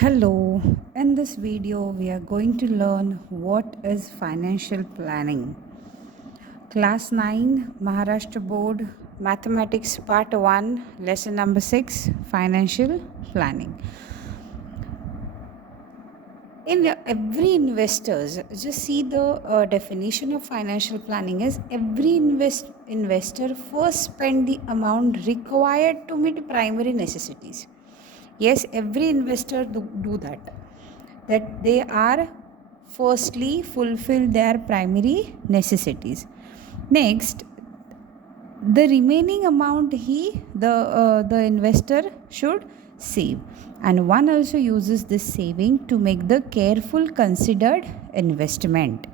Hello, in this video we are going to learn what is financial planning. Class 9 Maharashtra Board Mathematics Part 1 Lesson number 6 Financial Planning. In every investors, just see the definition of financial planning is every investor first spend the amount required to meet primary necessities. Yes, every investor do that they are firstly fulfill their primary necessities. Next, the remaining amount the investor should save, and one also uses this saving to make the careful considered investment.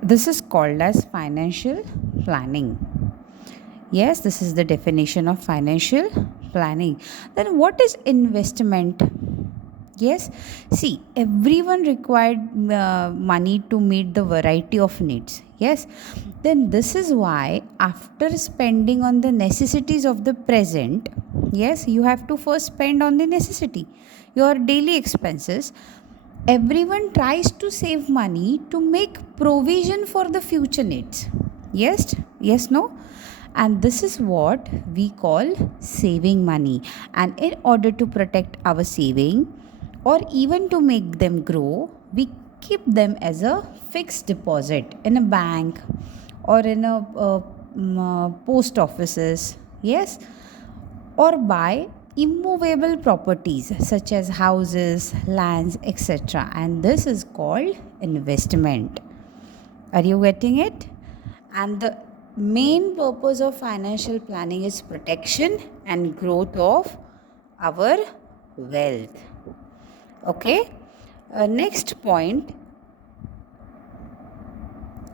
This is called as financial planning. Yes, this is the definition of financial planning. Then what is investment? Yes, see, everyone required money to meet the variety of needs. Yes, then this is why after spending on the necessities of the present, yes, you have to first spend on the necessity, your daily expenses. Everyone tries to save money to make provision for the future needs. Yes, no? And this is what we call saving money. And in order to protect our saving, or even to make them grow, we keep them as a fixed deposit in a bank or in a post offices, yes, or buy immovable properties such as houses, lands, etc. And this is called investment. Are you getting it? And the main purpose of financial planning is protection and growth of our wealth. Okay, next point,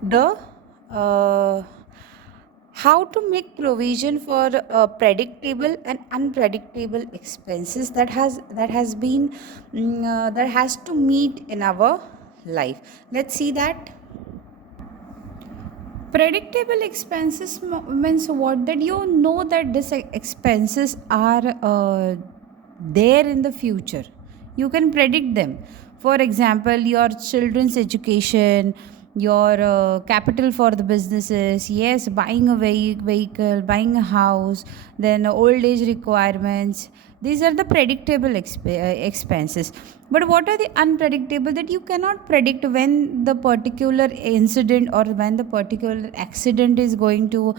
the how to make provision for predictable and unpredictable expenses that has to meet in our life. Let's see that. Predictable expenses means what? That you know that these expenses are there in the future. You can predict them. For example, your children's education, your capital for the businesses, yes, buying a vehicle, buying a house, then old age requirements. These are the predictable expenses. But what are the unpredictable? That you cannot predict when the particular incident or when the particular accident is going to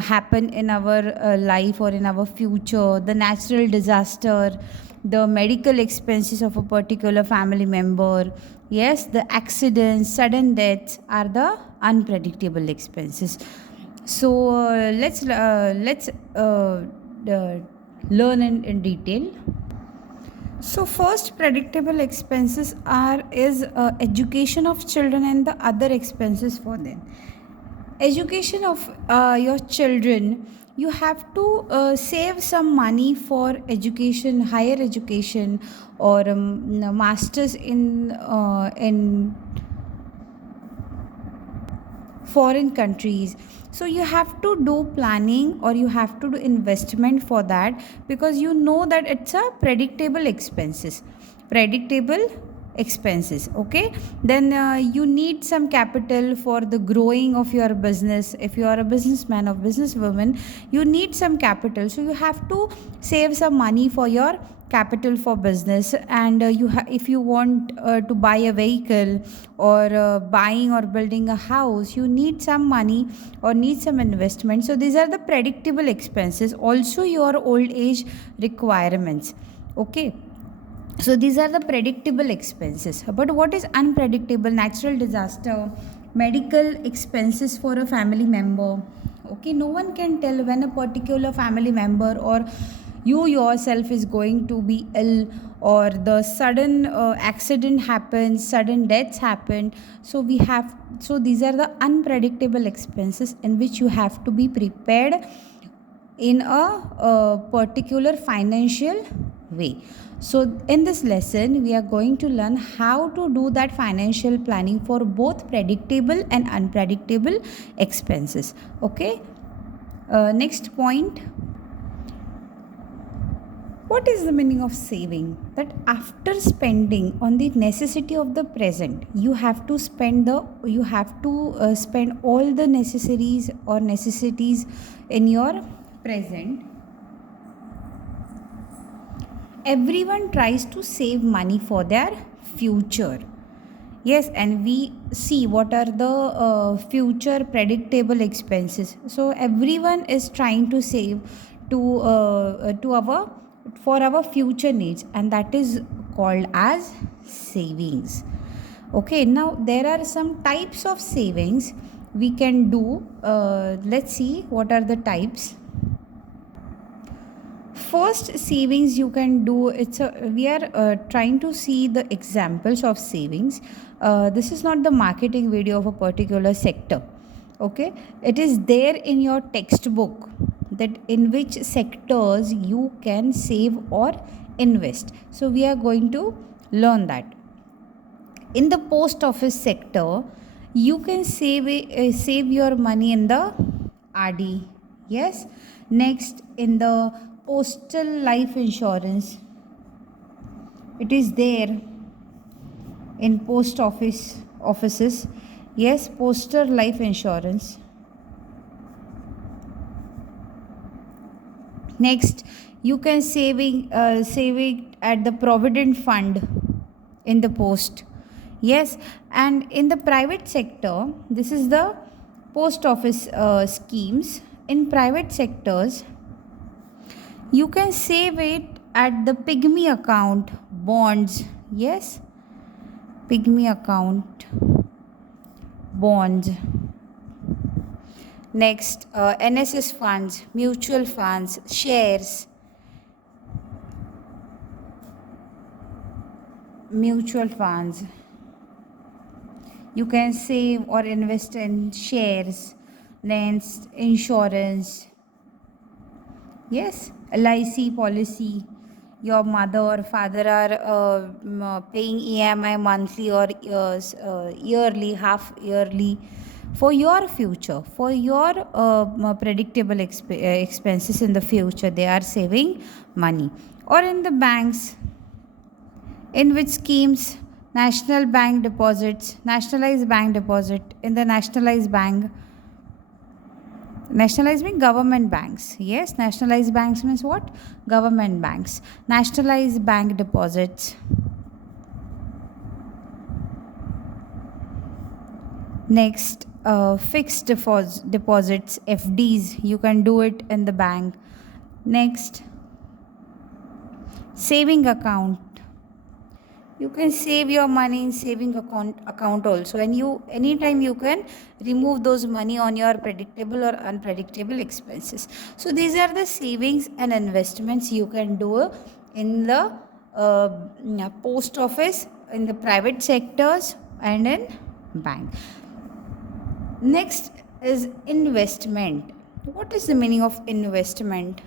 happen in our life or in our future. The natural disaster, the medical expenses of a particular family member, yes, the accidents, sudden deaths are the unpredictable expenses. So let's learn in detail. So first predictable expenses are is education of children and the other expenses for them. Education of your children, you have to save some money for education, higher education, or masters in foreign countries. So you have to do planning or you have to do investment for that, because you know that it's a predictable expenses. Okay, then you need some capital for the growing of your business. If you are a businessman or businesswoman, you need some capital, so you have to save some money for your capital for business. And if you want to buy a vehicle or buying or building a house, you need some money or need some investment. So these are the predictable expenses, also your old age requirements. Okay, so these are the predictable expenses. But what is unpredictable? Natural disaster, medical expenses for a family member. Okay, no one can tell when a particular family member or you yourself is going to be ill, or the sudden accident happens, sudden deaths happen. So these are the unpredictable expenses in which you have to be prepared in a particular financial way. So in this lesson we are going to learn how to do that financial planning for both predictable and unpredictable expenses. Okay, next point, What is the meaning of saving? That after spending on the necessity of the present, you have to spend all the necessaries or necessities in your present. Everyone tries to save money for their future. Yes, and we see what are the future predictable expenses. So everyone is trying to save to our for our future needs, and that is called as savings. Okay, now there are some types of savings we can do. Let's see what are the types. First savings you can do, we are trying to see the examples of savings. This is not the marketing video of a particular sector. Okay, it is there in your textbook that in which sectors you can save or invest. So we are going to learn that. In the post office sector, you can save your money in the RD. Yes. Next, in the postal life insurance, it is there in post offices. Yes, postal life insurance. Next, you can save it at the provident fund in the post. Yes, and in the private sector, this is the post office schemes. In private sectors, you can save it at the pygmy account bonds. Yes, pygmy account bonds. Next, NSS funds, mutual funds, shares, mutual funds. You can save or invest in shares. Next, insurance. Yes, LIC policy. Your mother or father are paying EMI monthly or yearly, half yearly for your future, for your predictable expenses in the future. They are saving money. Or in the banks, in which schemes? National bank deposits, nationalized bank deposit in the nationalized bank. Nationalized means government banks. Yes, nationalized banks means what? Government banks. Nationalized bank deposits. Next, fixed deposits, FDs. You can do it in the bank. Next, saving account. You can save your money in saving account also, and anytime you can remove those money on your predictable or unpredictable expenses. So these are the savings and investments you can do in the post office, in the private sectors, and in bank. Next is investment. What is the meaning of investment?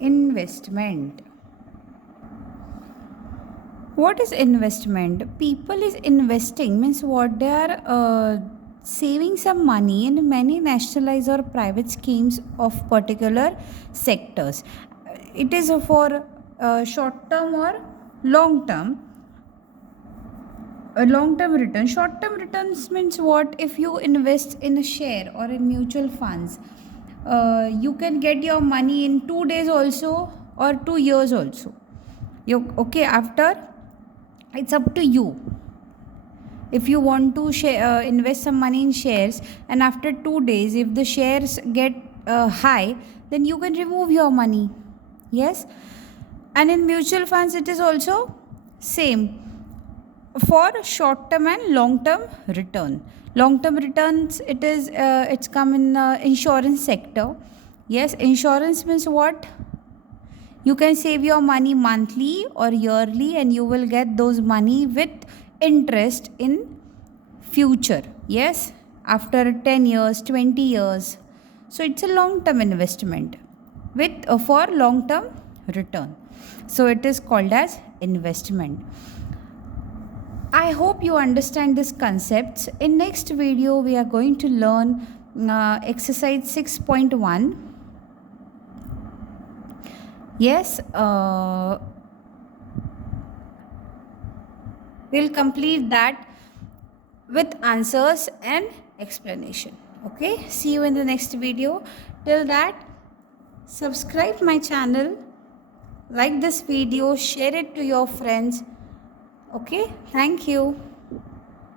Investment. What is investment? People is investing means what? They are saving some money in many nationalized or private schemes of particular sectors. It is for short term or long term. A long term return. Short term returns means what? If you invest in a share or in mutual funds, you can get your money in 2 days also or 2 years also. Okay, after, it's up to you. If you want to invest some money in shares, and after 2 days if the shares get high, then you can remove your money. Yes, and in mutual funds it is also same for short term and long term return. Long term returns, it's come in insurance sector. Yes, insurance means what? You can save your money monthly or yearly, and you will get those money with interest in future. Yes, after 10 years, 20 years. So it's a long term investment with for long term return. So it is called as investment. I hope you understand these concepts. In next video, we are going to learn exercise 6.1. Yes, we'll complete that with answers and explanation. Okay, see you in the next video. Till that, subscribe my channel, like this video, share it to your friends. Okay, thank you.